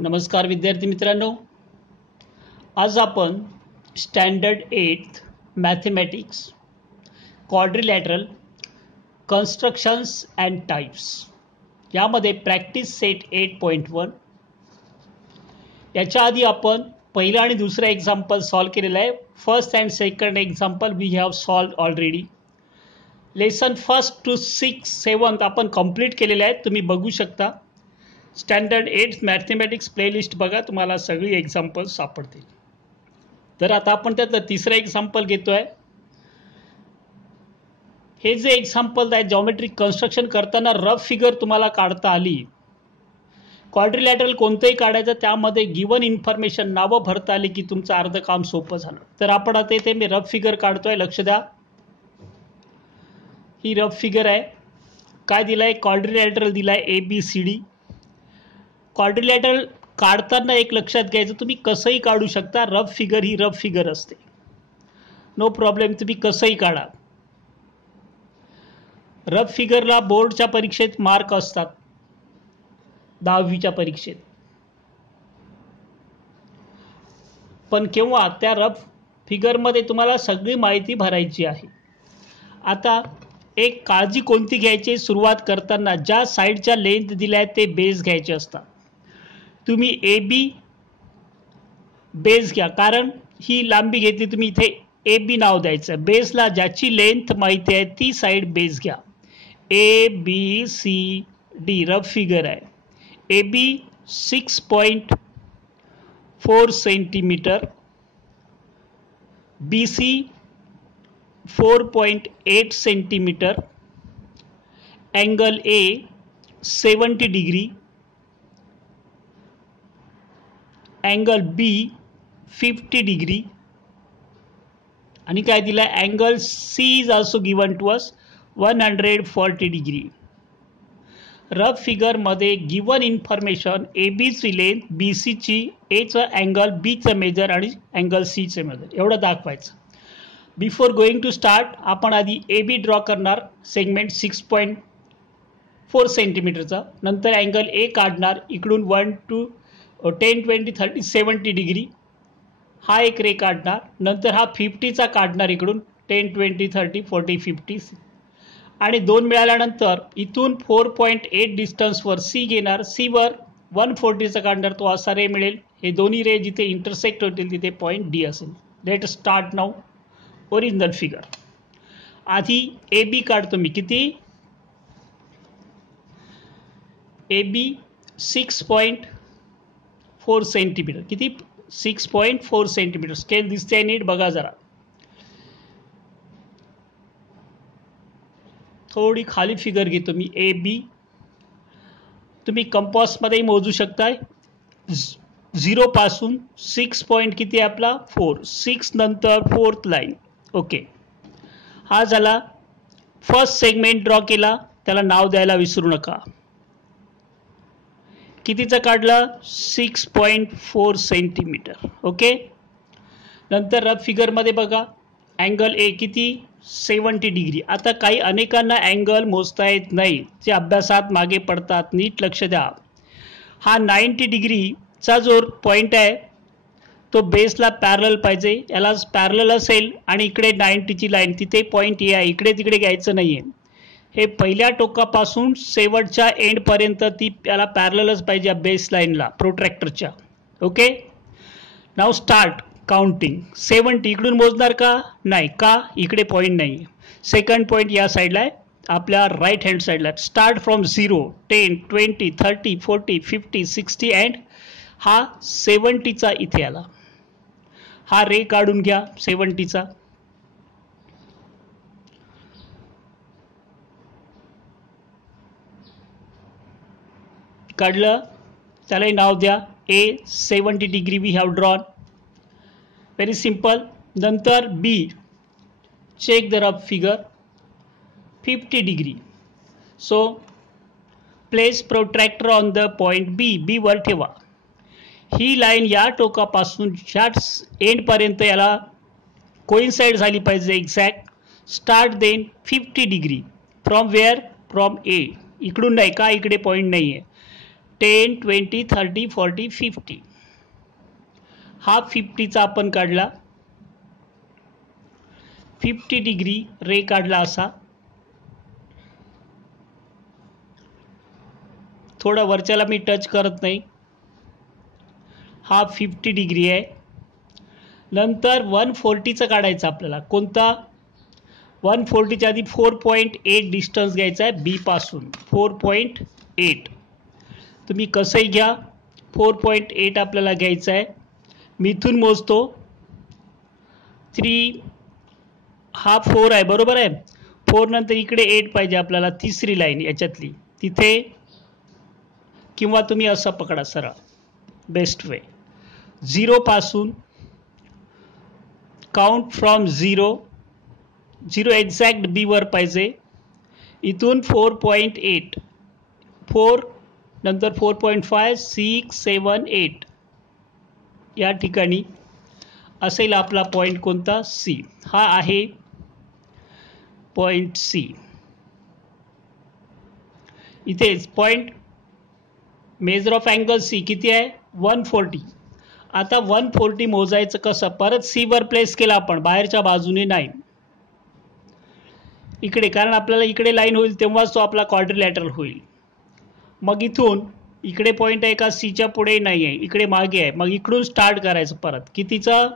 नमस्कार विद्यार्थी मित्रांनो, आज आपण standard 8 mathematics quadrilateral constructions and types यामध्ये प्रॅक्टिस सेट 8.1 याच्या आधी आपण पहिला आणि दुसरा एक्झाम्पल सॉल्व केलेला आहे. First and second example we have solve already. Lesson first to 6-7 आपण कंप्लीट केलेले आहेत. तुम्ही बघू शकता. स्टँडर्ड 8 मॅथमॅटिक्स प्लेलिस्ट बघा, तुम्हाला सगळी एक्झाम्पल सापडतील. तर आता आपण त्यातलं तिसरं एक्झाम्पल घेतोय. हे जे एक्झाम्पल आहे जॉमेट्रिक कन्स्ट्रक्शन करताना रफ फिगर तुम्हाला काढता आली. क्वाड्रिलॅटरल कोणतंही काढायचं, त्यामध्ये गिवन इन्फॉर्मेशन नावं भरता आली की तुमचं अर्ध काम सोपं झालं. तर आपण आता इथे मी रफ फिगर काढतोय. लक्ष द्या, ही रफ फिगर आहे. काय दिलाय? क्वाड्रिलॅटरल दिलाय ABCD. क्वाड्रिलॅटरल काढताना एक लक्षात घ्यायचं, तुम्ही कसंही काढू शकता. रफ फिगर ही रफ फिगर असते, नो प्रॉब्लेम, तुम्ही कसंही काढा. रफ फिगरला बोर्डच्या परीक्षेत मार्क असतात, 10वीच्या परीक्षेत. पण केव्हा? त्या रफ फिगरमध्ये तुम्हाला सगळी माहिती भरायची आहे. आता एक काळजी कोणती घ्यायची? सुरुवात करताना ज्या साईडच्या लेंथ दिल्या आहेत ते बेस घ्यायचे असतात. तुम्ही AB बेस घ्या, कारण ही लांबी घेतली तुम्ही, इथे AB नाव द्यायचं. बेसला ज्याची लेंथ माहिती आहे ती साईड बेस घ्या. ABCD रफ फिगर आहे. AB 6.4 centimetre, BC 4.8 centimetre, angle A 70 degree, angle B 50 degree, आणि काय दिला? Angle C is also given to us 140 degree. Rough फिगरमध्ये गिवन इन्फॉर्मेशन AB ची लेंथ, BC ची, A चं अँगल, B चं मेजर आणि अँगल C चं मेजर एवढं दाखवायचं. बिफोर गोइंग टू स्टार्ट आपण आधी AB ड्रॉ करणार, सेगमेंट 6.4 सेंटीमीटरचा. नंतर अँगल A काढणार, इकडून 1 to 10, 20, 30, 70 डिग्री. हा एक रे काढणार. नंतर हा 50चा काढणार, इकडून 10, 20, 30, 40, 50, आणि 2 मिळाल्यानंतर इथून 4.8 डिस्टन्सवर C घेणार. C वर 140चा काढणार, तो असा रे मिळेल. हे दोन्ही रे जिथे इंटरसेक्ट होतील तिथे पॉईंट D असेल. Let start now original figure. आधी AB काढतो मी. किती? AB 6.4 centimetre. किती? 6.4 सेंटीमीटर. स्केल दिसते नीट बघा जरा. थोडी खाली फिगर घेतो मी. AB तुम्ही कंपासमध्ये मोजू शकताय. 0 पासून 6 पॉईंट किती आहे आपला? 4. 6 नंतर 4th लाईन. ओके, हा झाला. फर्स्ट सेगमेंट ड्रॉ केला, त्याला नाव द्यायला विसरू नका. कितीचा काढला? 6.4 सेंटीमीटर. ओके, नंतर रफ फिगरमध्ये बघा, अँगल A किती? 70 डिग्री. आता काही अनेकांना अँगल मोजता येत नाही, जे अभ्यासात मागे पडतात. नीट लक्ष द्या. हा 90 डिग्रीचा जो पॉईंट आहे तो बेसला पॅरलल पाहिजे. याला पॅरलल असेल आणि इकडे 90ची लाईन, तिथे पॉईंट A आहे. इकडे तिकडे घ्यायचं नाही आहे. हे पहिल्या टोकापासून शेवटच्या एंडपर्यंत ती याला पॅरललच पाहिजे, बेस लाईनला, प्रोट्रॅक्टरच्या. ओके, नाव स्टार्ट काउंटिंग. 70 इकडून मोजणार का? नाही. का? इकडे पॉईंट नाही. सेकंड पॉईंट या साईडला आहे, आपल्या राईट हँड साईडला. स्टार्ट फ्रॉम 0, 10, 20, 30, 40, 50, 60 अँड हा 70चा इथे आला. हा रे काढून घ्या 70चा. काढलं, त्यालाही नाव द्या. A 70 degree we have drawn. Very simple. नंतर B, check the rough figure, 50 degree. So place protractor on the point B. B वर ठेवा. ही लाईन या टोकापासून ह्या एंडपर्यंत याला कोइन्साइड झाली पाहिजे exact. Start then 50 degree from where? From A. इकडून नाही का? इकडे पॉईंट नाही आहे. 10, 20, 30, 40, 50. हा 50चा आपण काढला. 50 डिग्री रे काढला असा. थोडा वरच्याला मी टच करत नाही. हा 50 डिग्री आहे. नंतर 140चा काढायचा आपल्याला. कोणता? 140च्या आधी 4.8 डिस्टन्स घ्यायचा आहे बी पासून. 4.8 तुम्ही कसंही घ्या. 4.8 आपल्याला घ्यायचं आहे. मी इथून मोजतो. 3 हा 4 आहे, बरोबर आहे. 4 नंतर इकडे 8 पाहिजे आपल्याला, तिसरी लाईन याच्यातली तिथे, किंवा तुम्ही असं पकडा सरळ, बेस्ट वे. 0 पासून काउंट फ्रॉम 0 एक्झॅक्ट बी वर पाहिजे. इथून 4.8, 4 नंतर 4.5, 6, 7, 8 या ठिकाणी असेल आपला पॉईंट. कोणता? सी. हा आहे पॉईंट सी. इथेच point measure of angle C किती आहे? 140. आता 140 मोजायचं कसं? परत सी वर प्लेस केला आपण, बाहेरच्या बाजूने नाही, इकडे, कारण आपल्याला इकडे लाईन होईल तेव्हाच तो आपला क्वाड्रिलॅटरल होईल. मग इथून इकडे पॉईंट आहे का? सीच्या पुढे नाही आहे, इकडे मागे आहे. मग इकडून स्टार्ट करायचं परत. कितीचं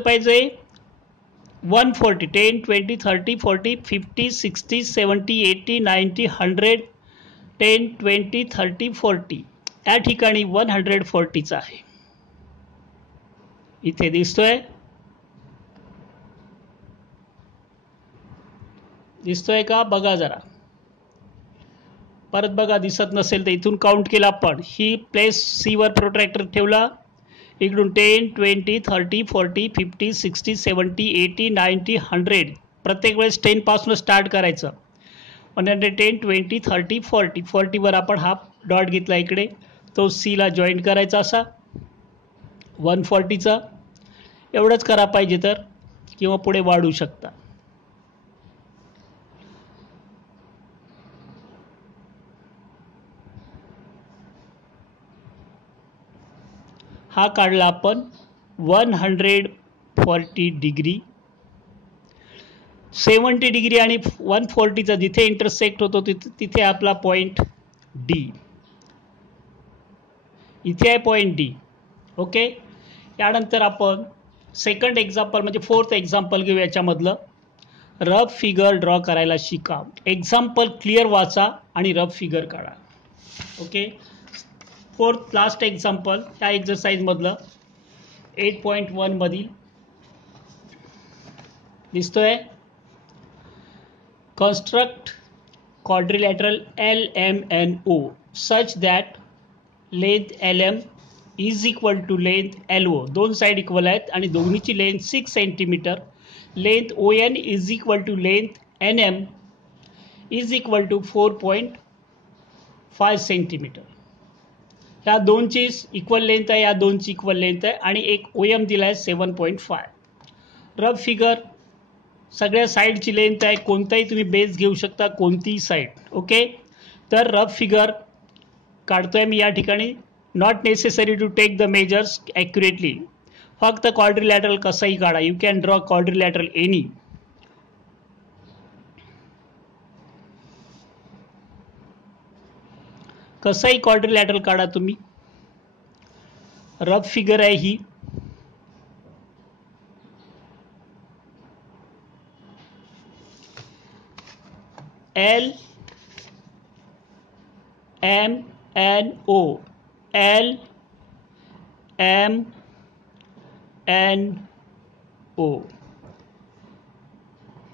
पाहिजे? 140. 10, 20, 30, 40, 50, 60, 70, 80, 90, 100. 10, 20, 30, 40 या ठिकाणी 140चा आहे. इथे दिसतोय? दिसतोय का? बघा जरा, परत बघा. दिसत नसेल तर इथून काउंट केला आपण. ही प्लेस सी वर प्रोट्रॅक्टर ठेवला. इकडून 10, 20, 30, 40, 50, 60, 70, 80, 90, 100. प्रत्येक वेळेस 10 पासून स्टार्ट करायचं. 110, 20, 30, 40. 40 वर आपण हा डॉट घेतला इकडे, तो सी ला जॉईंट करायचा असा. 140चा एवढंच करा पाहिजे तर, किंवा पुढे वाढू शकता. हा काढला आपण 140 डिग्री. 70 डिग्री आणि 140चा जिथे इंटरसेक्ट होतो तिथे आपला पॉईंट डी. इथे आहे पॉईंट डी. ओके. यानंतर आपण सेकंड एक्झाम्पल म्हणजे फोर्थ एक्झाम्पल घेऊ. याच्यामधलं रफ फिगर ड्रॉ करायला शिका. एक्झाम्पल क्लिअर वाचा आणि रफ फिगर काढा. ओके. फोर्थ लास्ट एक्झाम्पल त्या एक्झरसाइज मधलं 8.1 मधील दिसतोय. construct quadrilateral LMNO such that length LM is equal to length LO. दोन साइड इक्वल आहेत आणि दोन्हीची length 6 centimetre. Length ON is equal to length NM is equal to 4.5 centimetre. या दोनची इक्वल लेंथ आहे, या दोनची इक्वल लेंथ आहे आणि एक OM दिला आहे 7.5. रफ फिगर सगळ्या साईडची लेंथ आहे. कोणताही तुम्ही बेस घेऊ शकता, कोणतीही साईड. ओके. तर रफ फिगर काढतोय मी या ठिकाणी. Not necessary to take the measures accurately. फक्त क्वाड्रिलॅटरल कसंही काढा. You can draw quadrilateral any. कसंही क्वाड्रिलॅटरल काढा तुम्ही. रफ फिगर आहे ही. L M N O. L M N O.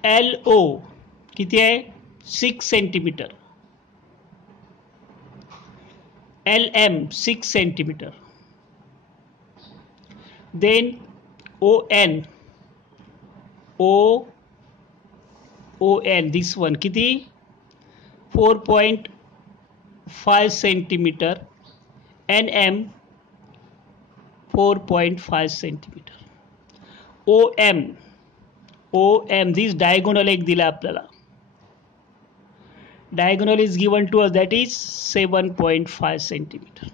L O किती आहे? 6 centimetre. L M 6 centimetre. Then O N. ON this one किती? 4.5 centimetre. NM 4.5 centimetre. OM this diagonal एक दिला आपल्याला. diagonal is given to us, that is 7.5 centimeter.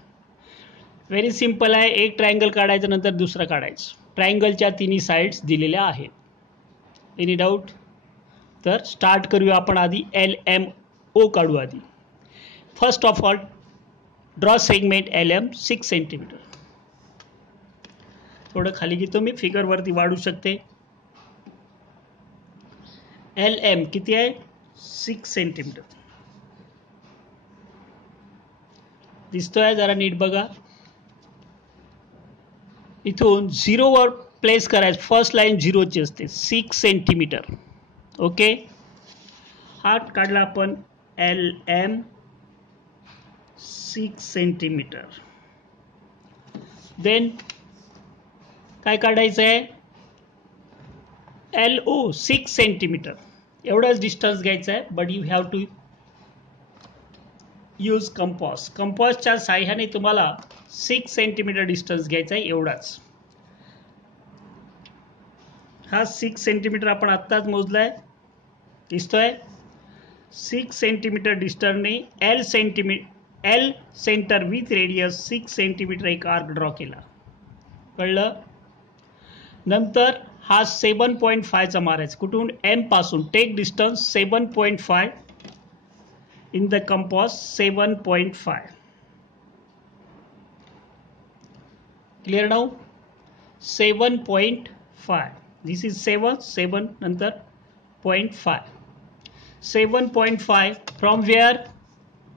Very simple आहे. एक triangle काढायचं नंतर दुसरं काढायचं. ट्रायंगलच्या तिन्ही साइड्स दिलेल्या आहेत. Any doubt? तर स्टार्ट करूया आपण. आधी LMO काढू. आधी first of all draw segment LM 6 centimetre. थोडं खाली घेतो मी, फिगरवरती वाढू शकते. LM किती आहे? 6 सेंटीमीटर. दिसतोय? जरा नीट बघा. इथून 0 वर प्लेस करायचं. फर्स्ट लाईन 0 ची असते. 6 सेंटीमीटर. ओके, हा काढला आपण LM 6 सेंटीमीटर. देन काय काढायचं आहे? LO 6 centimetre. एवढाच डिस्टन्स घ्यायचा आहे. But you have to use compass. कंपॉसच्या साह्याने तुम्हाला 6 सेंटीमीटर डिस्टन्स घ्यायचा आहे. एवढाच. हा 6 सेंटीमीटर आपण आत्ताच मोजलाय. दिसतोय? 6 सेंटीमीटर डिस्टन्सने L centre with radius 6 centimetre एक आर्क ड्रॉ केला. कळलं? नंतर हा 7.5 चा मारायचा. कुठून? M पासून. Take distance 7.5 in the compass. 7.5. Clear now? 7.5. This is 7 नंतर 0.5. 7.5 from where?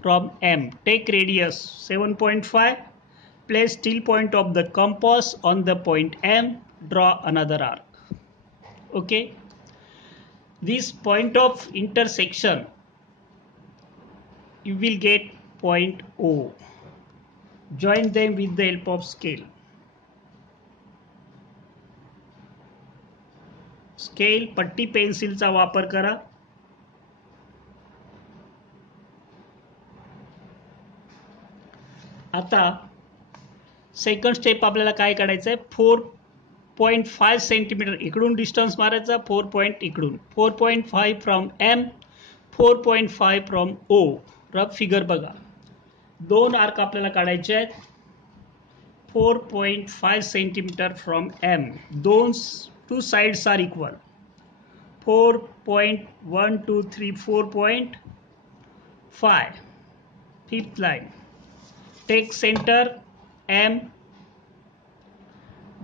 From M. Take radius 7.5. Place still point of the compass on the point M. Draw another arc. Okay. This point of intersection, you will get point O. Join them with the help of scale. Scale पट्टी पेन्सिलचा वापर करा. आता second step आपल्याला काय काढायचं आहे? 4.5 centimetre इकडून distance मारायचा. 4 पॉइंट इकडून. 4.5 from M, 4.5 from O. Rough figure बघा. दोन आर्क आपल्याला काढायचे आहेत. 4.5 centimetre from M. Two sides are equal. 4.1 2 3 4.5. Fifth line. Take center M.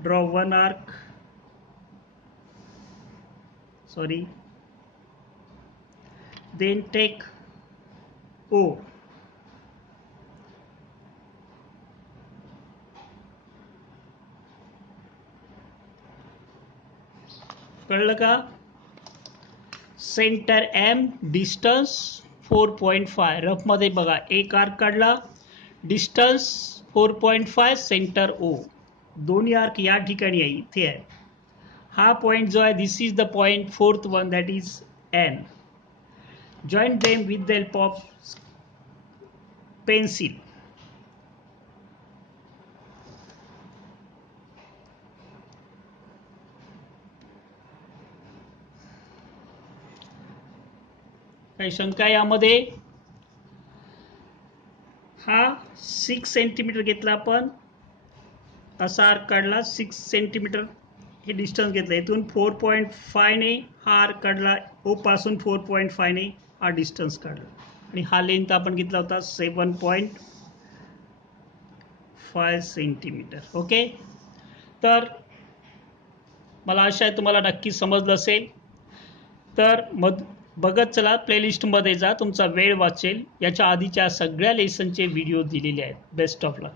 Draw one arc. Sorry. Then take O. कळलं का? Centre M, distance 4.5. रफ मध्ये बघा. एक आर्क काढला. डिस्टन्स 4.5. Centre O. दोन्ही आर्क या ठिकाणी आहे. इथे आहे. हा पॉइंट जो आहे, this is the point. Fourth one, that is N. Join them with the help of pencil. काही शंका यामध्ये? हा 6 सेंटीमीटर घेतला आपण. असा आर्क काढला. 6 सेंटीमीटर हे डिस्टन्स घेतलं. इथून 4.5 ने हा आर्क काढला. O पासून 4.5 ने हा डिस्टन्स काढला. आणि हा लेंथ आपण घेतला होता 7.5 सेंटीमीटर. ओके. तर मला आशा आहे तुम्हाला नक्की समजलं असेल. तर बघत चला. प्लेलिस्टमध्ये जा. तुमचा वेळ वाचेल. याच्या आधीच्या सगळ्या लेसनचे व्हिडिओ दिलेले आहेत. Best of luck.